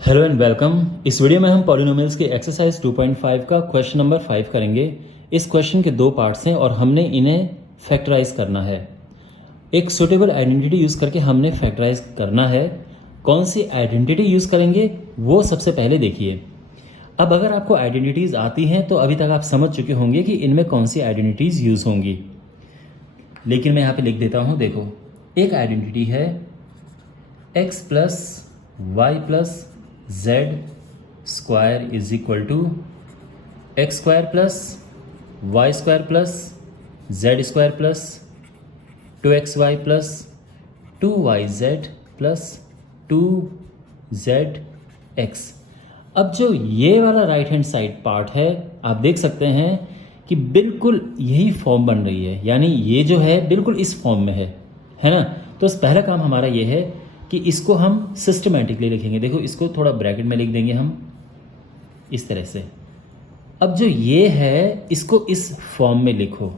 Hello and welcome. इस video में हम पॉलिनोमियल्स के एक्सरसाइज 2.5 का क्वेश्चन नंबर 5 करेंगे। इस क्वेश्चन के दो पार्ट्स हैं और हमने इन्हें फैक्टराइज करना है। एक सुटेबल आइडेंटिटी यूज़ करके हमने फैक्टराइज करना है। कौन सी आइडेंटिटी यूज़ करेंगे वो सबसे पहले देखिए। अब अगर आपको आइडेंटिटीज़ आती हैं तो अभी तक आप समझ चुके होंगे कि इनमें कौन सी आइडेंटिटीज़ यूज़ होंगी, लेकिन मैं यहाँ पे लिख देता हूँ। देखो, एक आइडेंटिटी है x plus y plus z square is equal to x square plus y square plus z square plus 2xy plus 2yz plus 2zx। अब जो ये वाला राइट हैंड साइड पार्ट है, आप देख सकते हैं कि बिल्कुल यही फॉर्म बन रही है, यानी ये जो है बिल्कुल इस फॉर्म में है ना। तो पहला काम हमारा ये है कि इसको हम सिस्टमेटिकली लिखेंगे। देखो, इसको थोड़ा ब्रैकेट में लिख देंगे हम इस तरह से। अब जो ये है इसको इस फॉर्म में लिखो,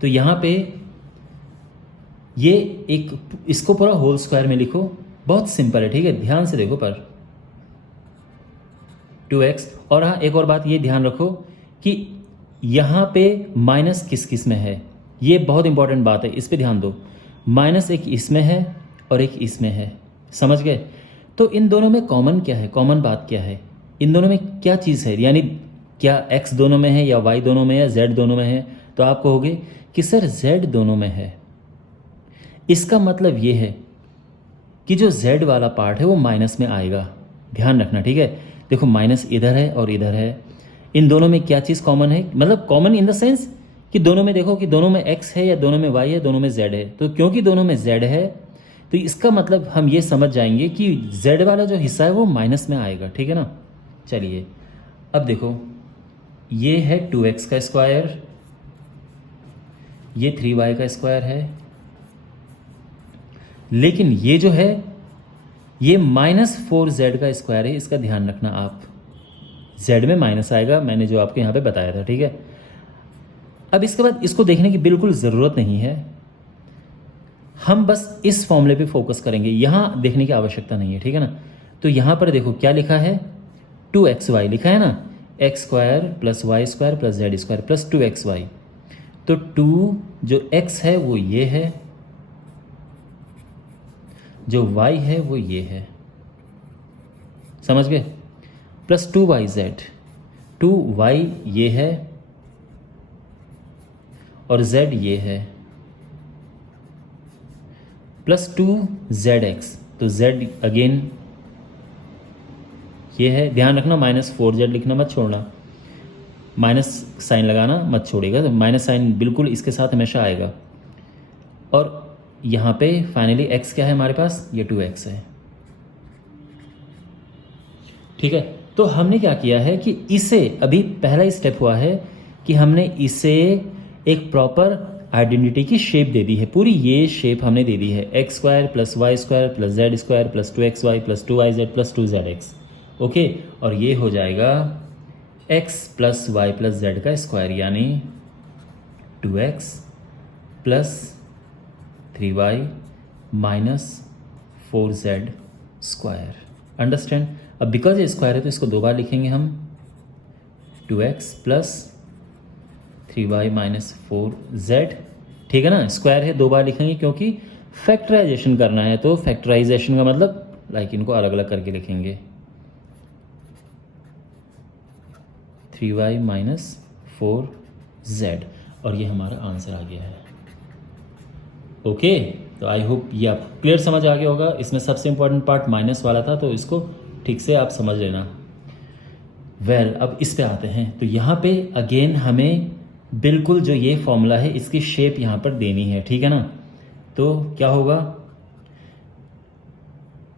तो यहाँ पे ये एक इसको पूरा होल स्क्वायर में लिखो। बहुत सिंपल है, ठीक है, ध्यान से देखो। पर 2x, और हाँ एक और बात ये ध्यान रखो कि यहाँ पे माइनस किस किस में है, ये बहुत इंपॉर्टेंट बात है, इस पे ध्यान दो। माइनस एक इसमें है और एक इसमें है, समझ गए। तो इन दोनों में कॉमन क्या है, कॉमन बात क्या है, इन दोनों में क्या चीज़ है, यानी क्या x दोनों में है या y दोनों में है या z दोनों में है। तो आप कहोगे कि सर z दोनों में है। इसका मतलब ये है कि जो z वाला पार्ट है वो माइनस में आएगा, ध्यान रखना, ठीक है। देखो, माइनस इधर है और इधर है, इन दोनों में क्या चीज़ कॉमन है, मतलब कॉमन इन द सेंस कि दोनों में देखो कि दोनों में x है या दोनों में y है, दोनों में z है। तो क्योंकि दोनों में z है तो इसका मतलब हम ये समझ जाएंगे कि z वाला जो हिस्सा है वो माइनस में आएगा, ठीक है ना। चलिए अब देखो, ये है 2x का स्क्वायर, ये 3y का स्क्वायर है, लेकिन ये जो है ये -4z का स्क्वायर है। इसका ध्यान रखना आप, z में माइनस आएगा, मैंने जो आपको यहाँ पे बताया था, ठीक है। अब इसके बाद इसको देखने की बिल्कुल ज़रूरत नहीं है, हम बस इस फॉर्मूले पे फोकस करेंगे, यहाँ देखने की आवश्यकता नहीं है, ठीक है ना। तो यहाँ पर देखो क्या लिखा है, 2xy लिखा है ना, x square plus y square plus z square plus 2xy। तो 2 जो x है वो ये है, जो y है वो ये है, समझ गए, प्लस 2yz, 2y ये है और z ये है, प्लस 2zx, तो z अगेन ये है। ध्यान रखना -4z लिखना मत छोड़ना, माइनस साइन लगाना मत छोड़िएगा, तो माइनस साइन बिल्कुल इसके साथ हमेशा आएगा। और यहाँ पे फाइनली x क्या है हमारे पास, ये 2x है, ठीक है। तो हमने क्या किया है कि इसे, अभी पहला स्टेप हुआ है कि हमने इसे एक प्रॉपर आइडेंटिटी की शेप दे दी है, पूरी ये शेप हमने दे दी है, x square plus y square plus z square plus 2xy plus 2yz plus 2zx, okay. और ये हो जाएगा x plus y plus z का स्क्वायर, यानी 2x plus 3y minus 4z square, understand. अब बिकॉज ये स्क्वायर है तो इसको दो बार लिखेंगे हम, 2x plus 3y minus 4z, ठीक है ना। स्क्वायर है, दो बार लिखेंगे क्योंकि फैक्टराइजेशन करना है, तो फैक्टराइजेशन का मतलब लाइक इनको अलग अलग करके लिखेंगे, 3y माइनस 4z, और ये हमारा आंसर आ गया है, ओके। तो आई होप ये आप क्लियर समझ आ गया होगा। इसमें सबसे इंपॉर्टेंट पार्ट माइनस वाला था, तो इसको ठीक से आप समझ लेना। वेल, अब इस पे आते हैं। तो यहाँ पे अगेन हमें बिल्कुल जो ये फॉर्मूला है इसकी शेप यहाँ पर देनी है, ठीक है ना। तो क्या होगा,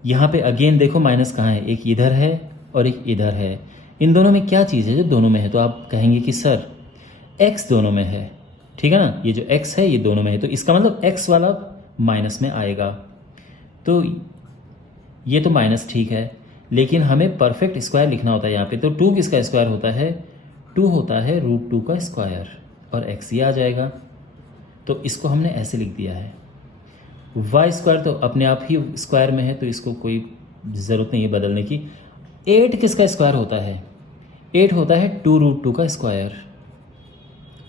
यहाँ पे अगेन देखो माइनस कहाँ है, एक इधर है और एक इधर है। इन दोनों में क्या चीज़ है जो दोनों में है, तो आप कहेंगे कि सर x दोनों में है, ठीक है ना। ये जो x है ये दोनों में है, तो इसका मतलब x वाला माइनस में आएगा। तो ये तो माइनस ठीक है, लेकिन हमें परफेक्ट स्क्वायर लिखना होता है यहाँ पे। तो 2 किसका स्क्वायर होता है, 2 होता है √2 का स्क्वायर, और x ये आ जाएगा। तो इसको हमने ऐसे लिख दिया है। y स्क्वायर तो अपने आप ही स्क्वायर में है, तो इसको कोई ज़रूरत नहीं है बदलने की। 8 किसका स्क्वायर होता है? 8 होता है 2√2 का स्क्वायर,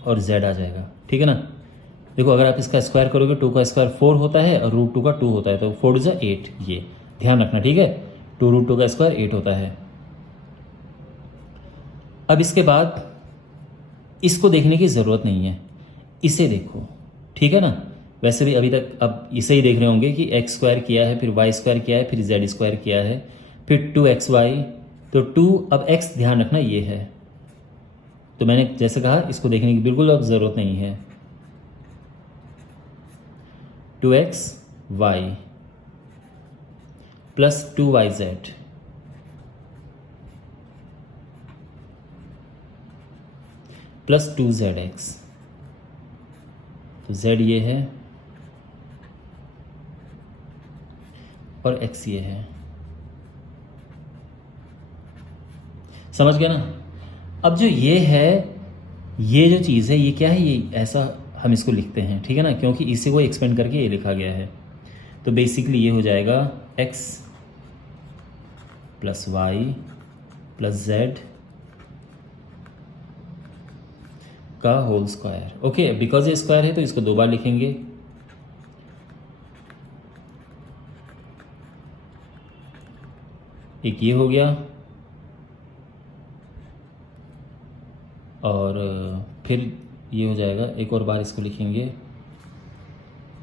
और z आ जाएगा, ठीक है ना। देखो अगर आप इसका स्क्वायर करोगे 2 का स्क्वायर 4 होता है और √2 का 2 होता है, तो 4 × 8, ये ध्यान रखना, ठीक है। 2√2 का स्क्वायर 8 होता है। अब इसके बाद इसको देखने की ज़रूरत नहीं है, इसे देखो, ठीक है ना। वैसे भी अभी तक अब इसे ही देख रहे होंगे कि x स्क्वायर किया है, फिर y स्क्वायर किया है, फिर z स्क्वायर किया है, फिर 2xy, तो 2, अब x ध्यान रखना ये है। तो मैंने जैसे कहा इसको देखने की बिल्कुल अब ज़रूरत नहीं है। 2xy plus 2yz plus 2zx, तो z ये है और x ये है। समझ गया ना। अब जो ये है, ये जो चीज़ है, ये क्या है, ये ऐसा हम इसको लिखते हैं, ठीक है ना, क्योंकि इसी को एक्सपेंड करके ये लिखा गया है। तो बेसिकली ये हो जाएगा x plus y plus z का होल स्क्वायर। ओके, बिकॉज ये स्क्वायर है तो इसको 2 बार लिखेंगे। एक ये हो गया, और फिर ये हो जाएगा, एक और बार इसको लिखेंगे,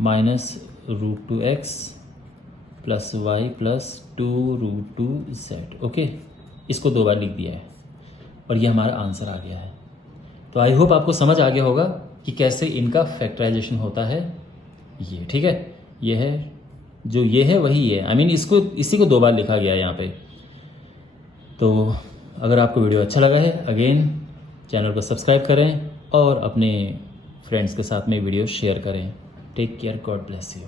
-√2x plus y plus 2√2z। Okay, इसको 2 बार लिख दिया है और ये हमारा आंसर आ गया है। तो आई होप आपको समझ आ गया होगा कि कैसे इनका फैक्टराइजेशन होता है। ये ठीक है, ये है जो ये है वही है, आई मीन इसको इसी को 2 बार लिखा गया है यहाँ पे। तो अगर आपको वीडियो अच्छा लगा है, अगेन चैनल को सब्सक्राइब करें और अपने फ्रेंड्स के साथ में वीडियो शेयर करें। Take care, god bless you.